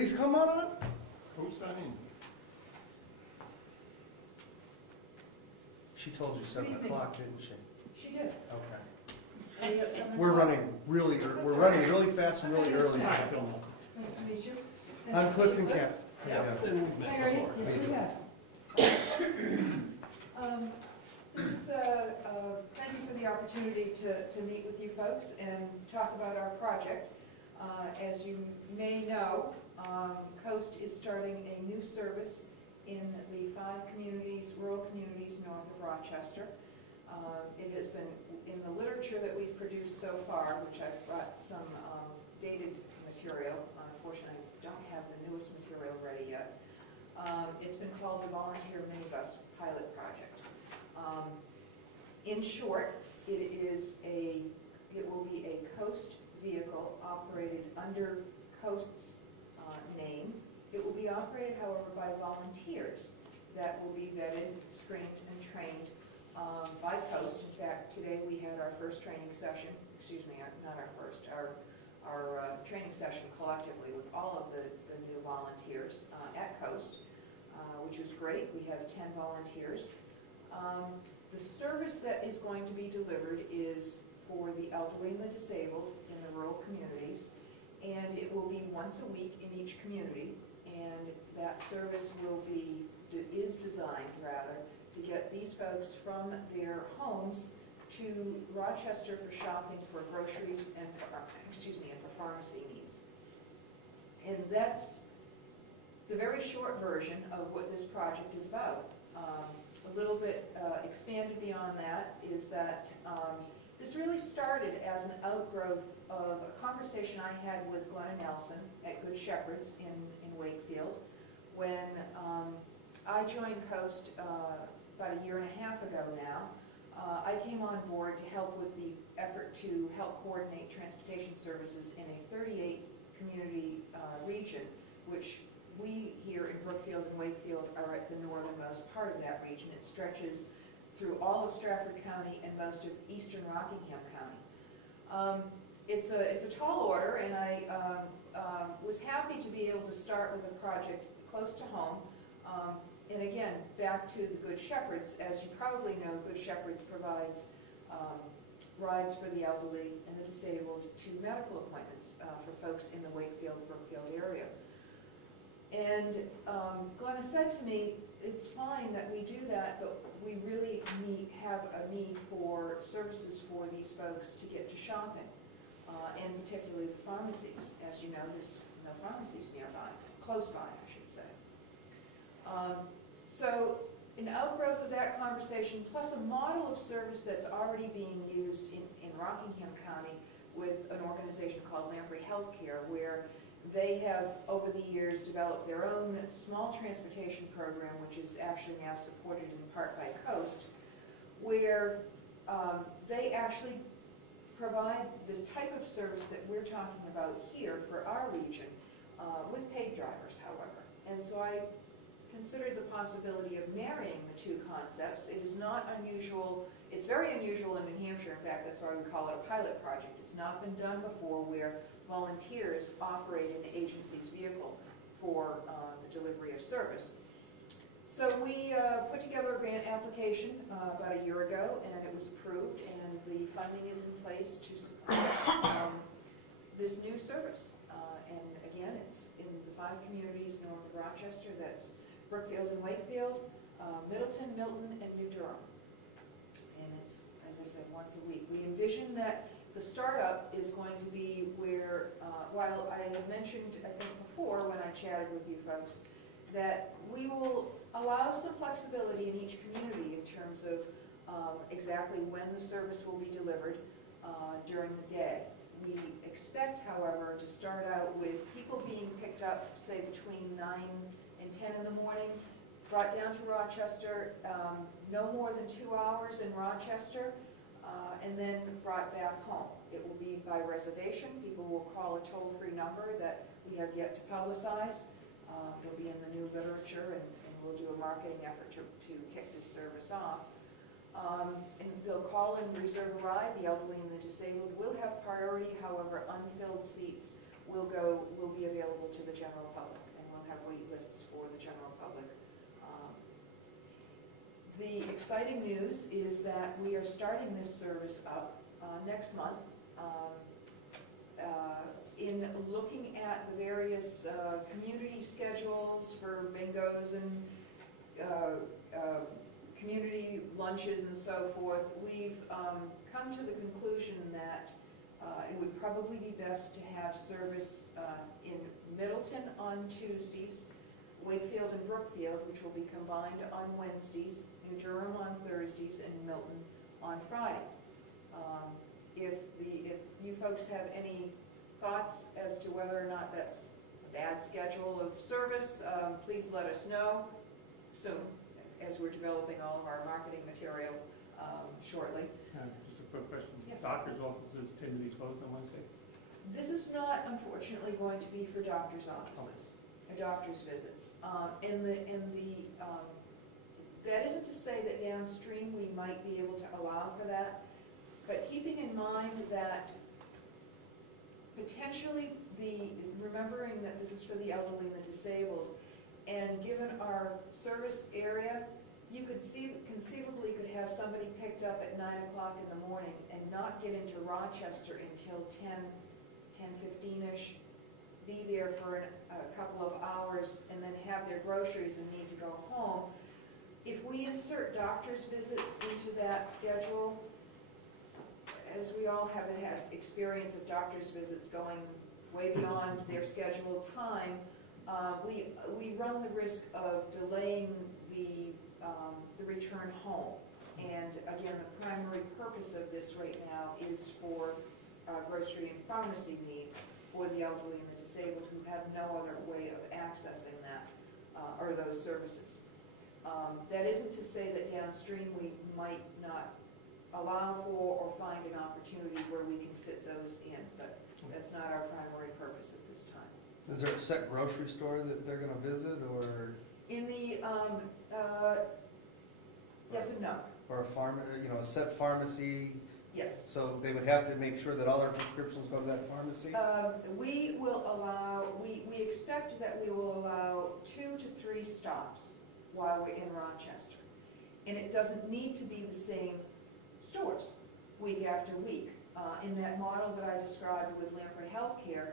Please come on up. Who's signing? She told you 7 o'clock, didn't she? She did. Okay. We're running really fast and really early. Nice to meet you. I'm Clifton Kemp. Yes. Yeah. Hi, Ernie. Yes, we have. Thank you for the opportunity to meet with you folks and talk about our project. As you may know, Coast is starting a new service in the 5 communities, rural communities north of Rochester. It has been in the literature that we've produced so far, which I've brought some dated material. Unfortunately, I don't have the newest material ready yet. It's been called the Volunteer Minibus Pilot Project. In short, it will be a Coast vehicle operated under Coast's name. It will be operated, however, by volunteers that will be vetted, screened, and trained by Coast. In fact, today we had our first training session, excuse me, not our first, our training session collectively with all of the new volunteers at Coast, which was great. We have 10 volunteers. The service that is going to be delivered is for the elderly and the disabled in the rural communities, and it will be once a week in each community, and that service is designed rather to get these folks from their homes to Rochester for shopping for groceries and for pharmacy needs. And that's the very short version of what this project is about. A little bit expanded beyond that is that this really started as an outgrowth of a conversation I had with Glenna Nelson at Good Shepherds in Wakefield when I joined Coast about a year and a half ago now. I came on board to help with the effort to help coordinate transportation services in a 38 community region, which we here in Brookfield and Wakefield are at the northernmost part of that region. It stretches through all of Stratford County and most of eastern Rockingham County. It's a tall order, and I was happy to be able to start with a project close to home. And again, back to the Good Shepherds, as you probably know, Good Shepherds provides rides for the elderly and the disabled to medical appointments for folks in the Wakefield-Brookfield area. And Glenna said to me, it's fine that we do that, but we really have a need for services for these folks to get to shopping, and particularly the pharmacies. As you know, there's no pharmacies nearby, close by, I should say. So an outgrowth of that conversation, plus a model of service that's already being used in Rockingham County with an organization called Lamprey Healthcare, where they have, over the years, developed their own small transportation program, which is actually now supported in part by Coast, where they actually provide the type of service that we're talking about here for our region, with paid drivers, however. And so I considered the possibility of marrying the two concepts. It is not unusual. It's very unusual in New Hampshire. In fact, that's why we call it a pilot project. It's not been done before, where volunteers operate an agency's vehicle for the delivery of service. So we put together a grant application about a year ago, and it was approved, and the funding is in place to support this new service. And again, it's in the 5 communities north of Rochester. That's Brookfield and Wakefield, Middleton, Milton, and New Durham. And it's, as I said, once a week. We envision that the startup is going to be where, while I had mentioned, I think before when I chatted with you folks, that we will allow some flexibility in each community in terms of exactly when the service will be delivered during the day. We expect, however, to start out with people being picked up, say, between 9 and 10 in the morning, brought down to Rochester, no more than 2 hours in Rochester, and then brought back home. It will be by reservation. People will call a toll-free number that we have yet to publicize. It'll be in the new literature, and we'll do a marketing effort to kick this service off. And they'll call and reserve a ride. The elderly and the disabled will have priority. However, unfilled seats will be available to the general public. The exciting news is that we are starting this service up next month. In looking at the various community schedules for bingos and community lunches and so forth, we've come to the conclusion that it would probably be best to have service in Middleton on Tuesdays, Wakefield and Brookfield, which will be combined on Wednesdays, New Durham on Thursdays, and Milton on Friday. If you folks have any thoughts as to whether or not that's a bad schedule of service, please let us know soon, as we're developing all of our marketing material shortly. Just a quick question. Yes. Doctor's offices tend to be closed on Wednesday? This is not, unfortunately, going to be for doctor's offices, or doctor's visits. That isn't to say that downstream we might be able to allow for that, but keeping in mind that potentially remembering that this is for the elderly and the disabled, and given our service area, you could conceivably could have somebody picked up at 9 o'clock in the morning and not get into Rochester until 10:15-ish, be there for a couple of hours, and then have their groceries and need to go home. If we insert doctor's visits into that schedule, as we all have had experience of doctor's visits going way beyond their scheduled time, we run the risk of delaying the return home. And again, the primary purpose of this right now is for grocery and pharmacy needs for the elderly and the disabled who have no other way of accessing that or those services. That isn't to say that downstream we might not allow for or find an opportunity where we can fit those in, but that's not our primary purpose at this time. Is there a set grocery store that they're going to visit, or In the, yes and no. or a set pharmacy? Yes. So they would have to make sure that all their prescriptions go to that pharmacy? We will allow, we expect that we will allow 2 to 3 stops while we're in Rochester. And it doesn't need to be the same stores week after week. In that model that I described with Lampert Healthcare,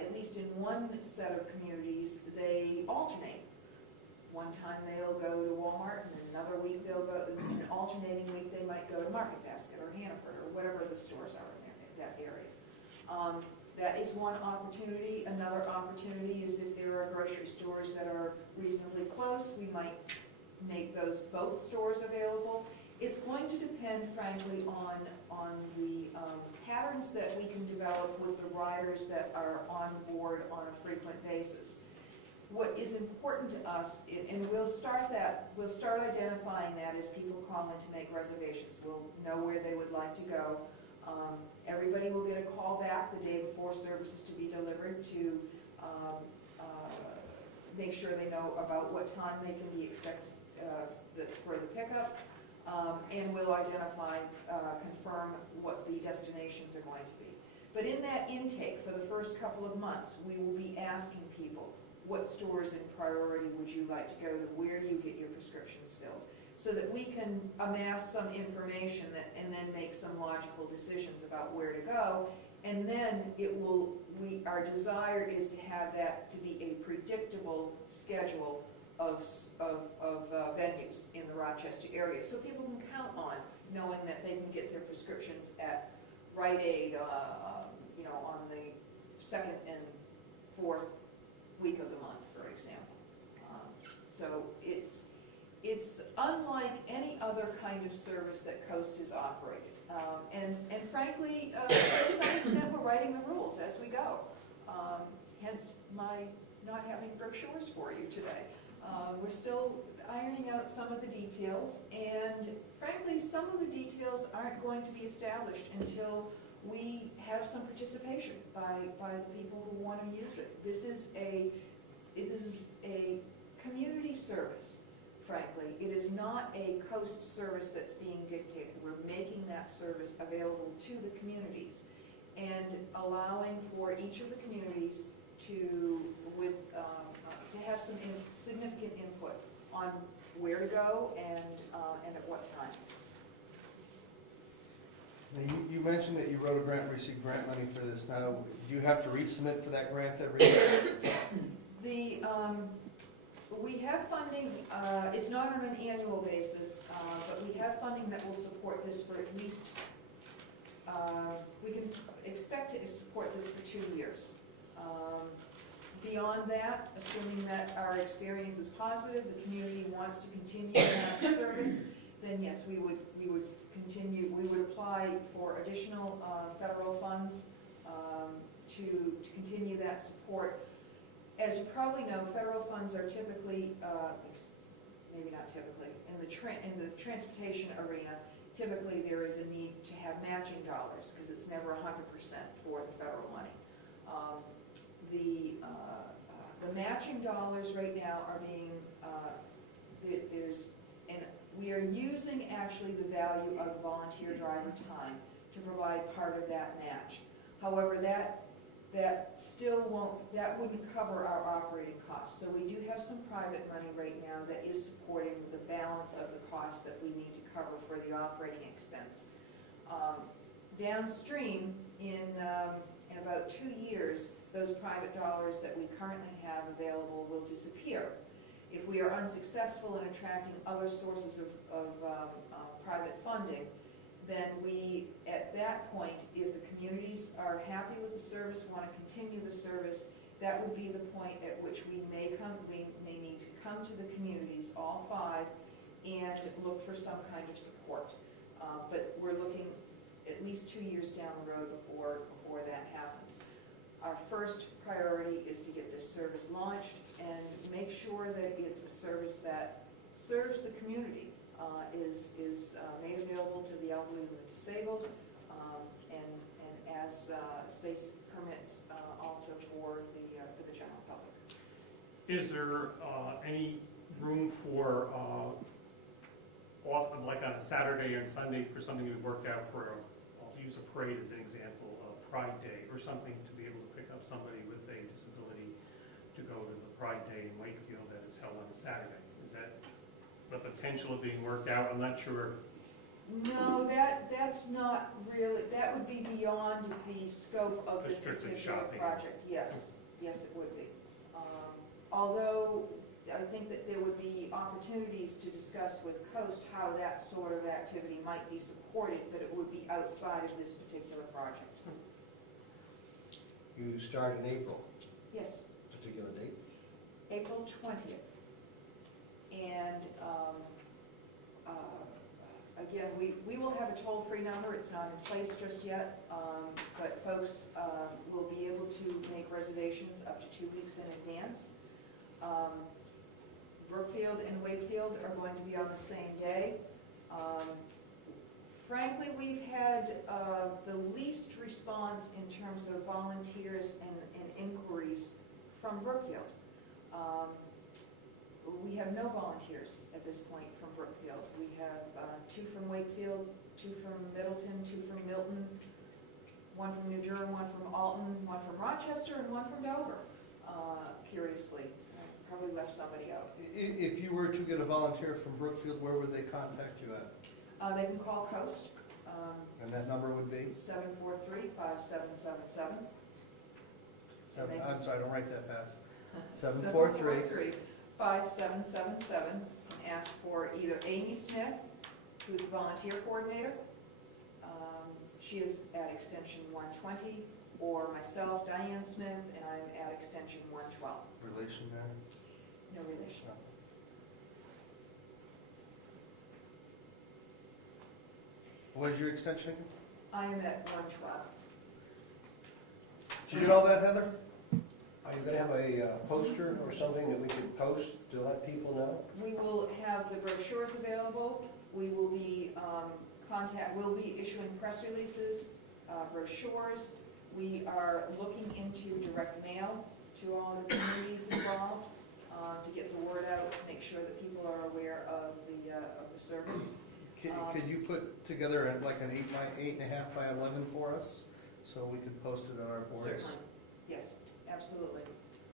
at least in one set of communities, they alternate. One time they'll go to Walmart, and another week they'll go, in an alternating week they might go to Market Basket or Hannaford or whatever the stores are in that area. That is one opportunity. Another opportunity is if there are grocery stores that are reasonably close, we might make those both stores available. It's going to depend, frankly, on the patterns that we can develop with the riders that are on board on a frequent basis. What is important to us, and we'll start identifying that as people call in to make reservations. We'll know where they would like to go. Everybody will get a call back the day before services to be delivered to make sure they know about what time they can be expected for the pickup. And we'll identify, confirm what the destinations are going to be. But in that intake, for the first couple of months, we will be asking people, what stores in priority would you like to go to, where do you get your prescriptions filled, so that we can amass some information and then make some logical decisions about where to go. And then our desire is to have that to be a predictable schedule of venues in the Rochester area, so people can count on knowing that they can get their prescriptions at Rite Aid, on the 2nd and 4th week of the month, for example. So it's unlike any other kind of service that Coast has operated, and frankly, to some extent, we're writing the rules as we go. Hence my not having brochures for you today. We're still ironing out some of the details, and frankly, some of the details aren't going to be established until we have some participation by the people who want to use it. This is a community service, frankly. It is not a Coast service that's being dictated. We're making that service available to the communities and allowing for each of the communities to have some significant input on where to go and at what times. Now, you mentioned that you wrote a grant, received grant money for this. Now, do you have to resubmit for that grant every year? We have funding, it's not on an annual basis, but we have funding that will support this for at least, we can expect it to support this for 2 years. Beyond that, assuming that our experience is positive, the community wants to continue to have the service, then yes, we would continue, we would apply for additional federal funds to continue that support. As you probably know, federal funds are typically, maybe not typically, in the transportation arena, typically there is a need to have matching dollars because it's never 100% for the federal money. The matching dollars right now are being, and we are using actually the value of volunteer driver time to provide part of that match. However, that wouldn't cover our operating costs. So we do have some private money right now that is supporting the balance of the costs that we need to cover for the operating expense. Downstream, in about 2 years, those private dollars that we currently have available will disappear. If we are unsuccessful in attracting other sources of private funding, then we, at that point, if the communities are happy with the service, want to continue the service, that would be the point at which we may need to come to the communities, all 5, and look for some kind of support. But we're looking at least 2 years down the road before that happens. Our first priority is to get this service launched and make sure that it's a service that serves the community, is made available to the elderly and the disabled, and as space permits, also for the general public. Is there any room for often, like on a Saturday and Sunday, for something to be worked out for, I'll use a parade as an example, Pride Day or something, to be able to pick up somebody with a disability to go to the Pride Day in Wakefield that is held on a Saturday? Is that the potential of being worked out? I'm not sure. No, that's not really, that would be beyond the scope of this particular project. Yes, yes it would be. Although I think that there would be opportunities to discuss with Coast how that sort of activity might be supported, but it would be outside of this particular project. You start in April? Yes. Particular date? April 20th. And again, we will have a toll-free number. It's not in place just yet, but folks will be able to make reservations up to 2 weeks in advance. Brookfield and Wakefield are going to be on the same day. Frankly, we've had the least response in terms of volunteers and inquiries from Brookfield. We have no volunteers at this point from Brookfield. We have 2 from Wakefield, 2 from Middleton, 2 from Milton, 1 from New Durham, 1 from Alton, 1 from Rochester, and 1 from Dover, curiously. I probably left somebody out. If you were to get a volunteer from Brookfield, where would they contact you at? They can call Coast. And that number would be? 743-5777. I'm sorry, don't write that fast. 743-5777, and ask for either Amy Smith, who's the volunteer coordinator. She is at extension 120, or myself, Diane Smith, and I'm at extension 112. Relation there? No relation. No. What is your extension again? I am at 112. Did you get all that, Heather? Are you going to have a poster or something that we could post to let people know? We will have the brochures available. We will be we'll be issuing press releases, brochures. We are looking into direct mail to all the communities involved to get the word out, to make sure that people are aware of the service. Could you put together like an 8.5 by 11 for us, so we could post it on our boards? Certainly, yes, absolutely.